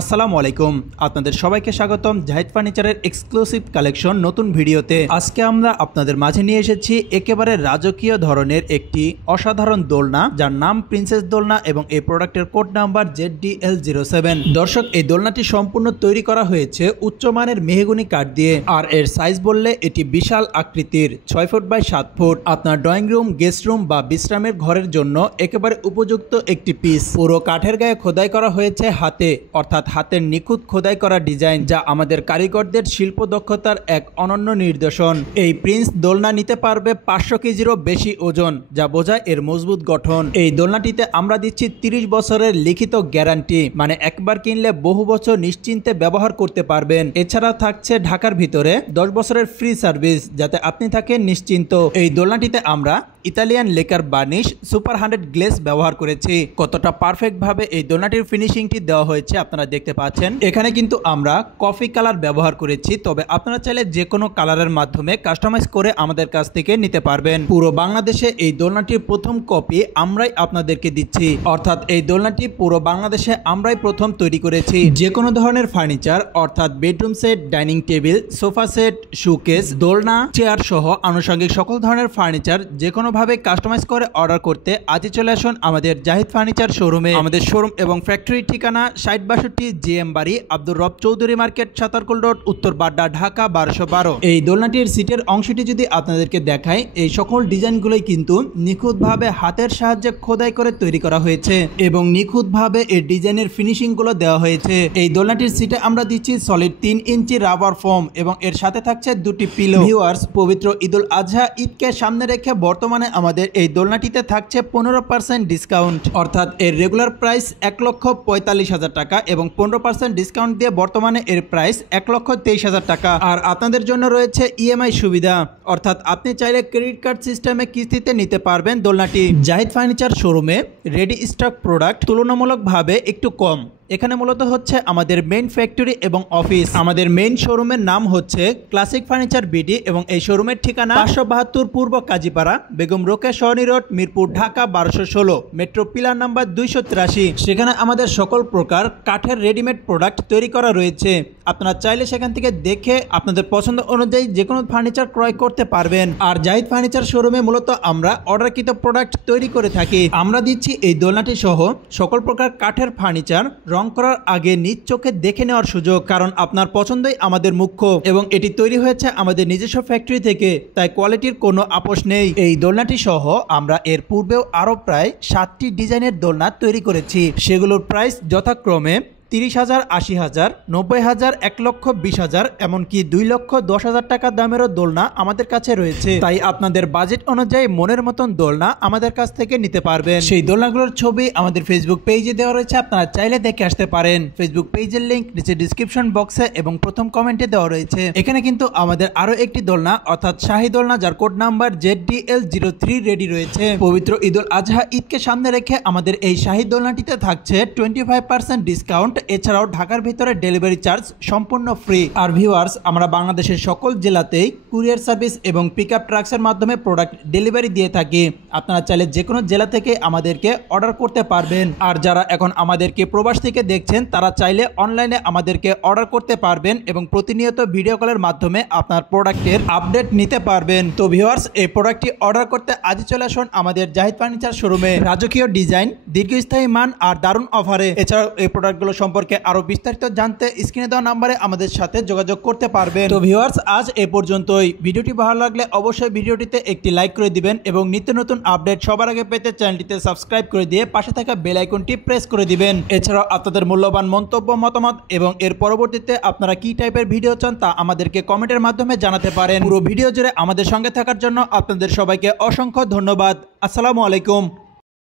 আসসালামু আলাইকুম, আপনাদের সবাইকে স্বাগতম জাহিদ ফার্নিচারের এক্সক্লুসিভ কালেকশন নতুন ভিডিওতে। আজকে আমরা আপনাদের মাঝে নিয়ে এসেছি একেবারে রাজকীয় ধরনের একটি অসাধারণ দোলনা, যার নাম প্রিন্সেস দোলনা এবং এই প্রোডাক্টের কোড নাম্বার ZDL07। দর্শক, এই দোলনাটি সম্পূর্ণ তৈরি করা হয়েছে উচ্চমানের মেহগনি কাঠ দিয়ে, আর এর সাইজ বললে এটি বিশাল আকৃতির, 6 ফুট বাই 7 ফুট। আপনার ড্রয়িং রুম, গেস্ট রুম বা বিশ্রামের ঘরের জন্য একেবারে উপযুক্ত একটি পিস। পুরো কাঠের গায়ে খোদাই করা হয়েছে হাতে, অর্থাৎ হাতের নিখুঁত খোদাই করা ডিজাইন, যা আমাদের কারিগরদের শিল্প দক্ষতার এক অনন্য নিদর্শন। এই প্রিন্স দোলনা নিতে পারবে 500 কেজিরও বেশি ওজন, যা বোঝায় এর মজবুত গঠন। এই দোলনাটিতে আমরা দিচ্ছি 30 বছরের লিখিত গ্যারান্টি, মানে একবার কিনলে বহু বছর নিশ্চিন্তে ব্যবহার করতে পারবেন। এছাড়া থাকছে ঢাকার ভিতরে 10 বছরের ফ্রি সার্ভিস, যাতে আপনি থাকেন নিশ্চিন্ত। এই দোলনাটিতে আমরা Italian lacquer varnish super 100 glaze ব্যবহার করেছি। কতটা পারফেক্ট ভাবে এই দোলনাটির ফিনিশিংটি দেওয়া হয়েছে আপনারা দেখতে পাচ্ছেন। এখানে কিন্তু আমরা কফি কালার ব্যবহার করেছি, তবে আপনারা চাইলে যে কোনো কালারের মাধ্যমে কাস্টমাইজ করে আমাদের কাছ থেকে নিতে পারবেন। পুরো বাংলাদেশে এই দোলনাটির প্রথম কপি আমরাই আপনাদেরকে দিচ্ছি, অর্থাৎ এই দোলনাটি পুরো বাংলাদেশে আমরাই প্রথম তৈরি করেছি। যে কোনো ধরনের ফার্নিচার, অর্থাৎ bedroom set, dining table, sofa set, showcase, দোলনা, চেয়ার সহ আনুষঙ্গিক সকল ধরনের ফার্নিচার যে কোনো ভাবে কাস্টমাইজ করে অর্ডার করতে আজই চলে আসুন আমাদের জাহিদ ফার্নিচার শোরুমে। আমাদের শোরুম এবং ফ্যাক্টরির ঠিকানা 6062 জিএম বাড়ি, আব্দুর রব চৌধুরী মার্কেট, সাতারকুল রোড, উত্তর বাড্ডা, ঢাকা 1212। এই দোলনাটির সিটের অংশটি যদি আপনাদেরকে দেখাই, এই সকল ডিজাইনগুলোই কিন্তু নিখুঁতভাবে হাতের সাহায্যে খোদাই করে তৈরি করা হয়েছে এবং নিখুঁতভাবে এই ডিজাইনের ফিনিশিং গুলো দেওয়া হয়েছে। এই দোলনাটির সিটে আমরা দিচ্ছি সলিড 3 ইঞ্চি রাবার ফোম এবং এর সাথে থাকছে দুটি পিলো। ভিউয়ার্স, পবিত্র ঈদুল আজহা ঈদকে সামনে রেখে বর্তমানে আমাদের এই দোলনাটিতে থাকছে 15% ডিসকাউন্ট, অর্থাৎ এর রেগুলার প্রাইস 1,45,000 টাকা এবং 15% ডিসকাউন্ট দিয়ে বর্তমানে এর প্রাইস 1,23,000 টাকা। আর আপনাদের জন্য রয়েছে ইএমআই সুবিধা, অর্থাৎ আপনি চাইলে ক্রেডিট কার্ড সিস্টেমে কিস্তিতে নিতে পারবেন দোলনাটি। জাহিদ ফার্নিচার শোরুমে রেডি স্টক প্রোডাক্ট তুলনামূলকভাবে একটু কম। এখানে মূলত হচ্ছে আমাদের মেইন ফ্যাক্টরি এবং অফিস। আমাদের মেইন শোরুমের নাম হচ্ছে ক্লাসিক ফার্নিচার বিডি এবং এই শোরুমের ঠিকানা 572 Purba Kazipara, Begum Rokeya Sarani road, Mirpur, Dhaka 1216, metro pillar number 283। সেখানে আমাদের সকল প্রকার কাঠের রেডিমেড প্রোডাক্ট তৈরি করা রয়েছে। আপনারা চাইলে সেখান থেকে দেখে আপনাদের পছন্দ অনুযায়ী যে কোনো ফার্নিচার ক্রয় করতে পারবেন। আর জাহিদ ফার্নিচার শোরুমে মূলত আমরা অর্ডারকৃত প্রোডাক্ট তৈরি করে থাকি। আমরা দিচ্ছি এই দোলনাটি সহ সকল প্রকার কাঠের ফার্নিচার রং করার আগে নিজ চোখে দেখে নেওয়ার সুযোগ, কারণ আপনার পছন্দই আমাদের মুখ্য এবং এটি তৈরি হয়েছে আমাদের নিজস্ব ফ্যাক্টরি থেকে, তাই কোয়ালিটির কোনো আপোষ নেই। এই দোলনাটি সহ আমরা এর পূর্বেও আরো প্রায় 7টি ডিজাইনের দোলনা তৈরি করেছি। সেগুলোর প্রাইস যথাক্রমে 30,000, 80,000, 90,000, 1,20,000, এমনকি 2,10,000 টাকা দামেরও দোলনা আমাদের কাছে রয়েছে। তাই আপনাদের বাজেট অনুযায়ী মনের মতন দোলনা আমাদের কাছ থেকে নিতে পারবেন। সেই দোলনাগুলোর ছবি আমাদের ফেসবুক পেজে দেওয়া রয়েছে, আপনারা চাইলে দেখে আসতে পারেন। ফেসবুক পেজের লিংক নিচে ডিসক্রিপশন বক্সে এবং প্রথম কমেন্টে দেওয়া রয়েছে। এখানে কিন্তু আমাদের আরো একটি দোলনা, অর্থাৎ শাহী দোলনা, যার কোড নাম্বার ZDL03 রেডি রয়েছে। পবিত্র ঈদুল আজহা ঈদকে সামনে রেখে আমাদের এই শাহী দোলনাটিতে থাকছে 25% ডিসকাউন্ট। এছাড়াও ঢাকার ভিতরে ডেলিভারি চার্জ সম্পূর্ণ ফ্রি। আর ভিউয়ার্স, আমরা বাংলাদেশের সকল জেলাতেই কুরিয়ার সার্ভিস এবং পিকআপ ট্রাক্সের মাধ্যমে প্রোডাক্ট ডেলিভারি দিয়ে থাকি। আপনারা চাইলে যে কোনো জেলা থেকে আমাদেরকে অর্ডার করতে পারবেন। আর যারা এখন আমাদেরকে প্রবাস থেকে দেখছেন, তারা চাইলে অনলাইনে আমাদেরকে অর্ডার করতে পারবেন এবং প্রতিনিয়ত ভিডিও কলের মাধ্যমে আপনার প্রোডাক্টের আপডেট নিতে পারবেন। তো ভিউয়ার্স, এই প্রোডাক্টটি অর্ডার করতে আজই চলে আসুন আমাদের জাহিদ ফার্নিচার শোরুমে। রাজকীয় ডিজাইন, দীর্ঘস্থায়ী মান আর দারুণ অফারে। এছাড়াও এই প্রোডাক্টগুলো সম্পর্কে আরো বিস্তারিত জানতে স্ক্রিনে দেওয়া নম্বরে আমাদের সাথে যোগাযোগ করতে পারবেন। তো ভিউয়ার্স, আজ এ পর্যন্তই। ভিডিওটি ভালো লাগলে অবশ্যই ভিডিওটিতে একটি লাইক করে দিবেন এবং নিত্য নতুন আপডেট সবার আগে পেতে চ্যানেলটিতে সাবস্ক্রাইব করে দিয়ে পাশে থাকা বেল আইকনটি প্রেস করে দিবেন। এছাড়াও আপনাদের মূল্যবান মন্তব্য, মতামত এবং এর পরবর্তীতে আপনারা কি টাইপের ভিডিও চান তা আমাদেরকে কমেন্টের মাধ্যমে জানাতে পারেন। পুরো ভিডিও জুড়ে আমাদের সঙ্গে থাকার জন্য আপনাদের সবাইকে অসংখ্য ধন্যবাদ। আসসালামু আলাইকুম।